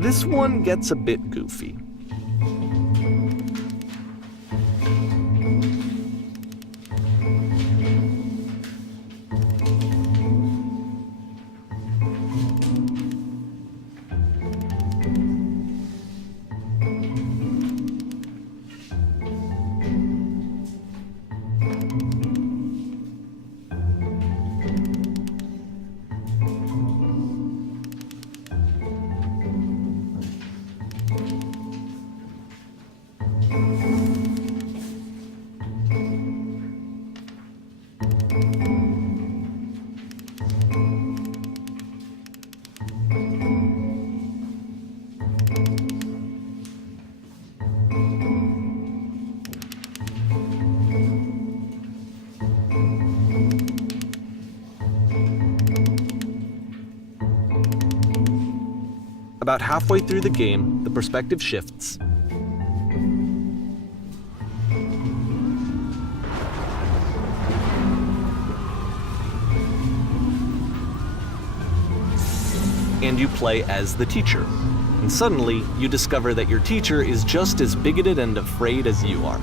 This one gets a bit goofy. About halfway through the game, the perspective shifts. And you play as the teacher. And suddenly, you discover that your teacher is just as bigoted and afraid as you are.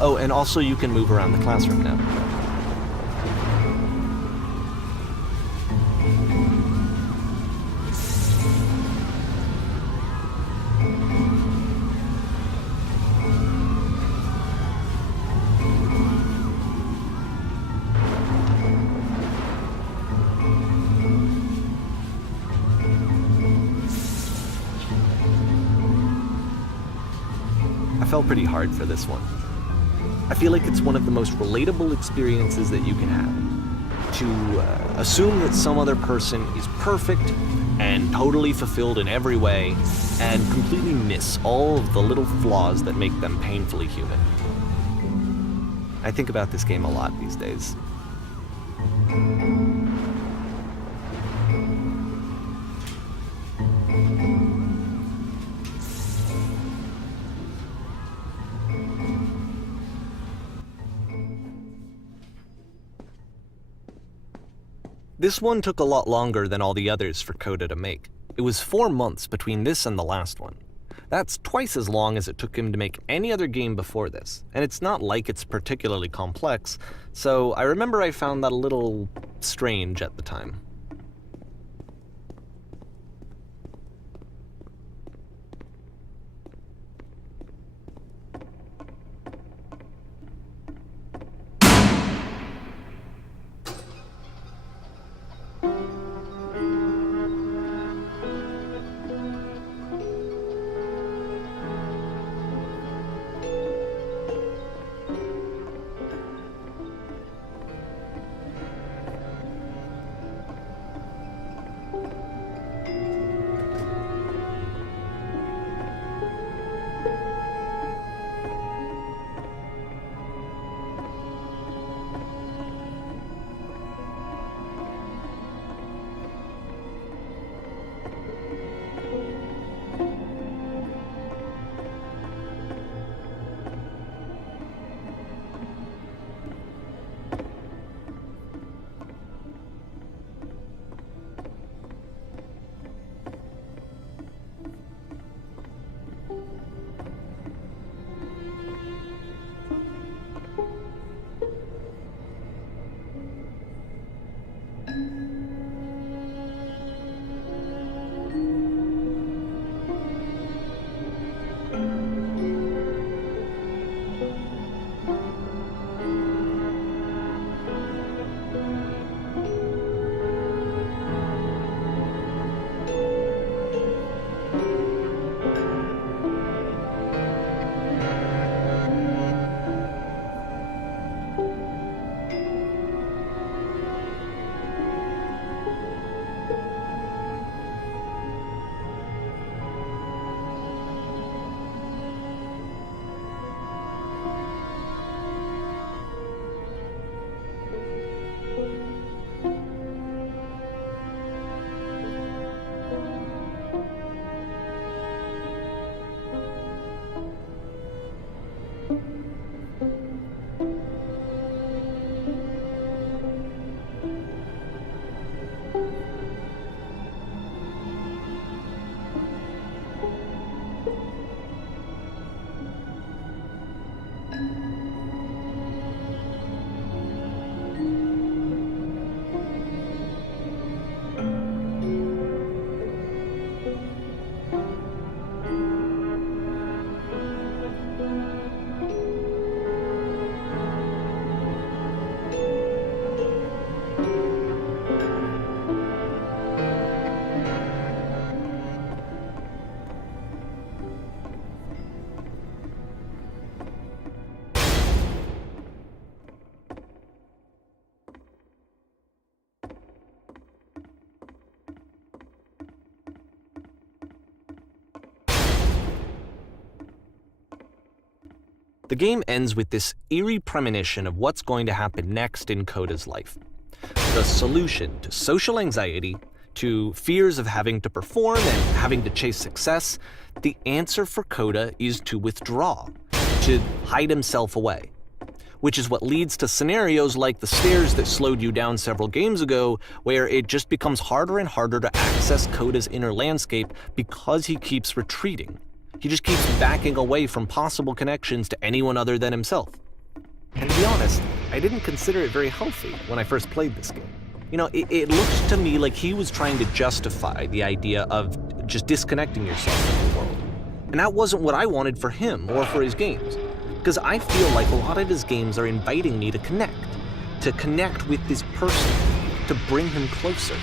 Oh, and also you can move around the classroom now. I fell pretty hard for this one. I feel like it's one of the most relatable experiences that you can have. To assume that some other person is perfect and totally fulfilled in every way, and completely miss all of the little flaws that make them painfully human. I think about this game a lot these days. This one took a lot longer than all the others for Coda to make. It was 4 months between this and the last one. That's twice as long as it took him to make any other game before this, and it's not like it's particularly complex, so I remember I found that a little strange at the time. The game ends with this eerie premonition of what's going to happen next in Coda's life. The solution to social anxiety, to fears of having to perform and having to chase success, the answer for Coda is to withdraw, to hide himself away. Which is what leads to scenarios like the stairs that slowed you down several games ago, where it just becomes harder and harder to access Coda's inner landscape because he keeps retreating. He just keeps backing away from possible connections to anyone other than himself. And to be honest, I didn't consider it very healthy when I first played this game. It looked to me like he was trying to justify the idea of just disconnecting yourself from the world. And that wasn't what I wanted for him or for his games. Because I feel like a lot of his games are inviting me to connect with this person, to bring him closer.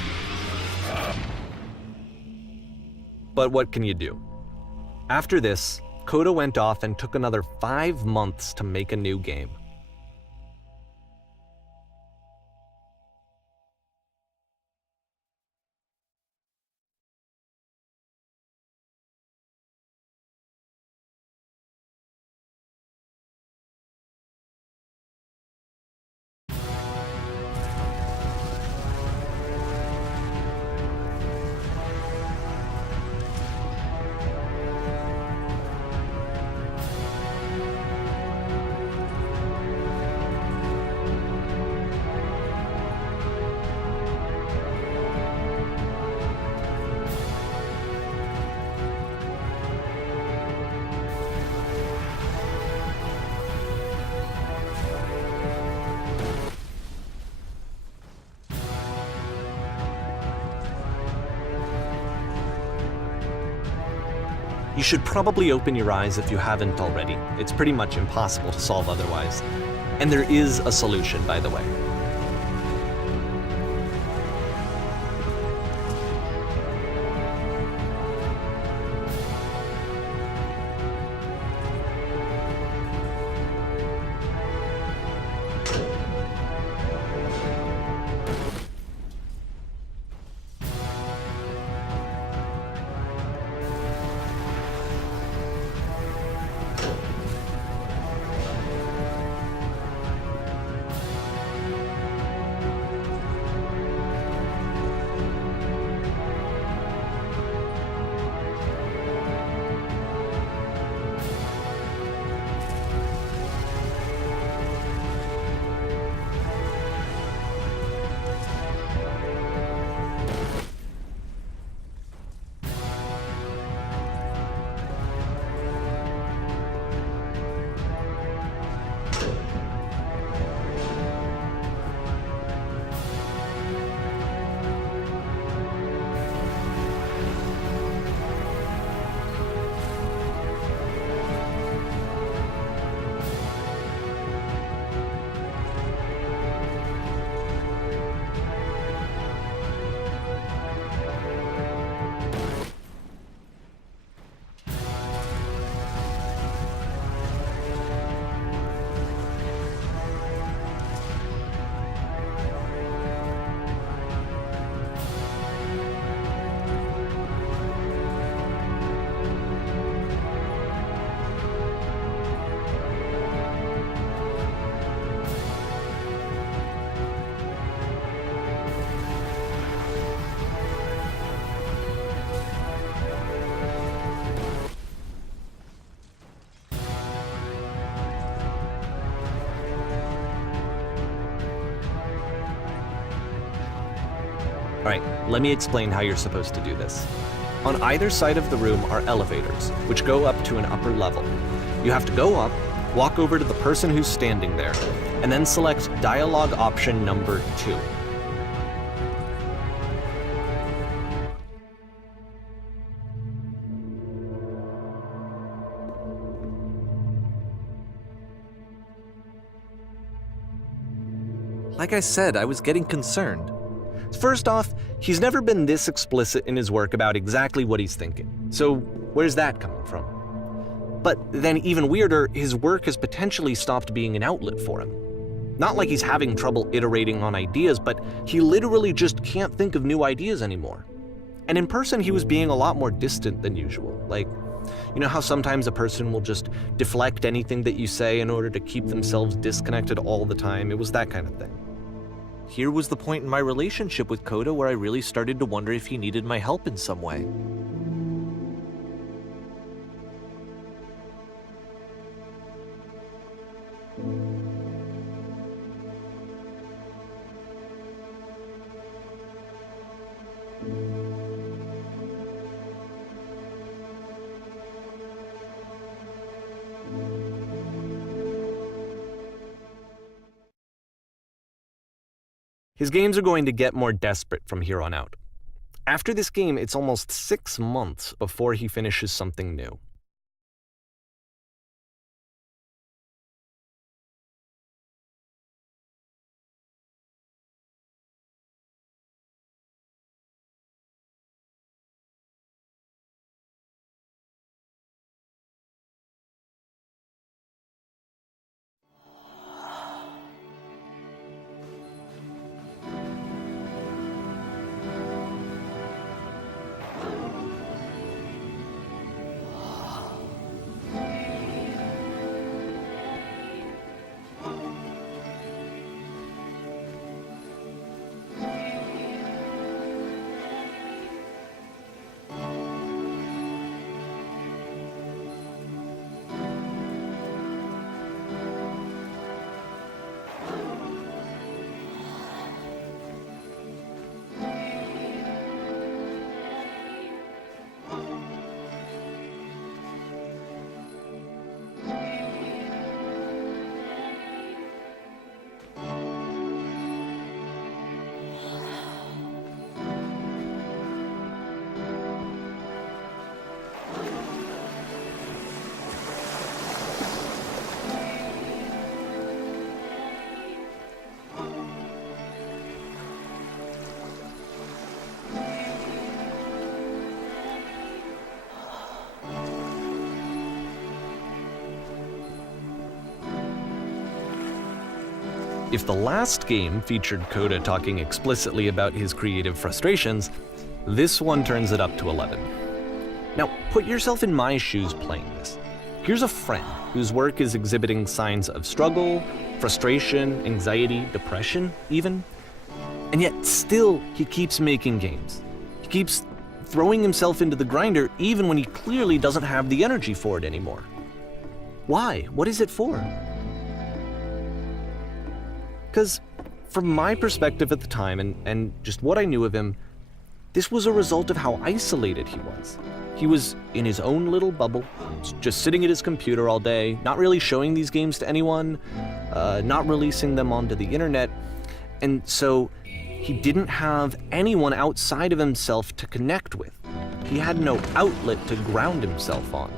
But what can you do? After this, Coda went off and took another 5 months to make a new game. You should probably open your eyes if you haven't already. It's pretty much impossible to solve otherwise. And there is a solution, by the way. Alright, let me explain how you're supposed to do this. On either side of the room are elevators, which go up to an upper level. You have to go up, walk over to the person who's standing there, and then select dialogue option number 2. Like I said, I was getting concerned. First off, he's never been this explicit in his work about exactly what he's thinking. So where's that coming from? But then even weirder, his work has potentially stopped being an outlet for him. Not like he's having trouble iterating on ideas, but he literally just can't think of new ideas anymore. And in person, he was being a lot more distant than usual. Like, You know how sometimes a person will just deflect anything that you say in order to keep themselves disconnected all the time? It was that kind of thing. Here was the point in my relationship with Coda where I really started to wonder if he needed my help in some way. His games are going to get more desperate from here on out. After this game, it's almost 6 months before he finishes something new. If the last game featured Coda talking explicitly about his creative frustrations, this one turns it up to 11. Now, put yourself in my shoes playing this. Here's a friend whose work is exhibiting signs of struggle, frustration, anxiety, depression, even. And yet still, he keeps making games. He keeps throwing himself into the grinder even when he clearly doesn't have the energy for it anymore. Why? What is it for? Because from my perspective at the time and just what I knew of him, this was a result of how isolated he was. He was in his own little bubble, just sitting at his computer all day, not really showing these games to anyone, not releasing them onto the internet, and so he didn't have anyone outside of himself to connect with. He had no outlet to ground himself on.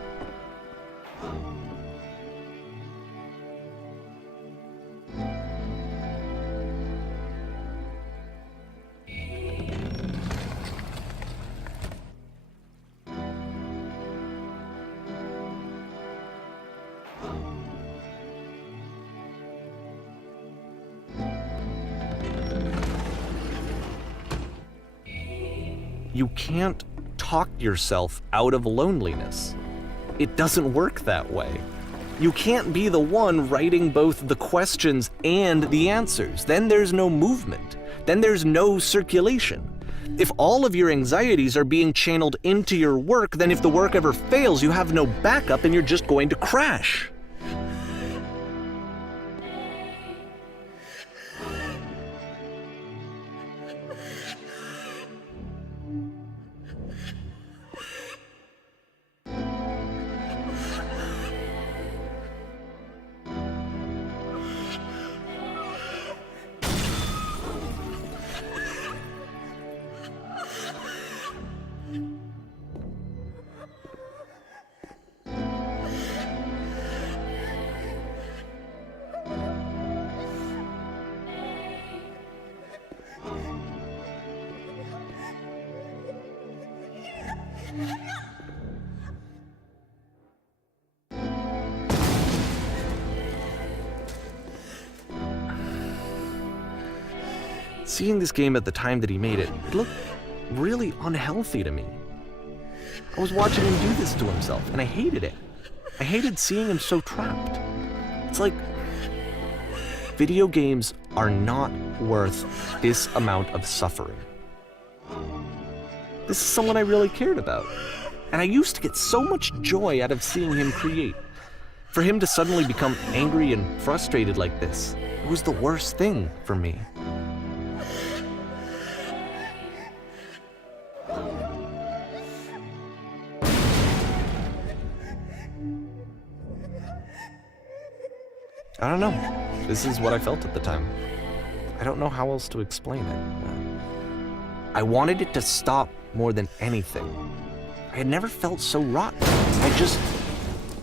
You can't talk yourself out of loneliness. It doesn't work that way. You can't be the one writing both the questions and the answers. Then there's no movement. Then there's no circulation. If all of your anxieties are being channeled into your work, then if the work ever fails, you have no backup and you're just going to crash. Seeing this game at the time that he made it, it looked really unhealthy to me. I was watching him do this to himself, and I hated it. I hated seeing him so trapped. It's like, video games are not worth this amount of suffering. This is someone I really cared about, and I used to get so much joy out of seeing him create. For him to suddenly become angry and frustrated like this, it was the worst thing for me. I don't know. This is what I felt at the time. I don't know how else to explain it. I wanted it to stop more than anything. I had never felt so rotten.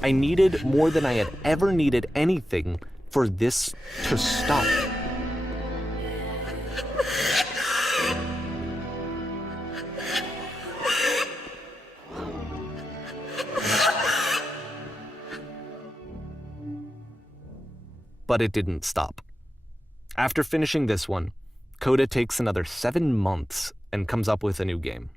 I needed more than I had ever needed anything for this to stop. But it didn't stop. After finishing this one, Coda takes another 7 months and comes up with a new game.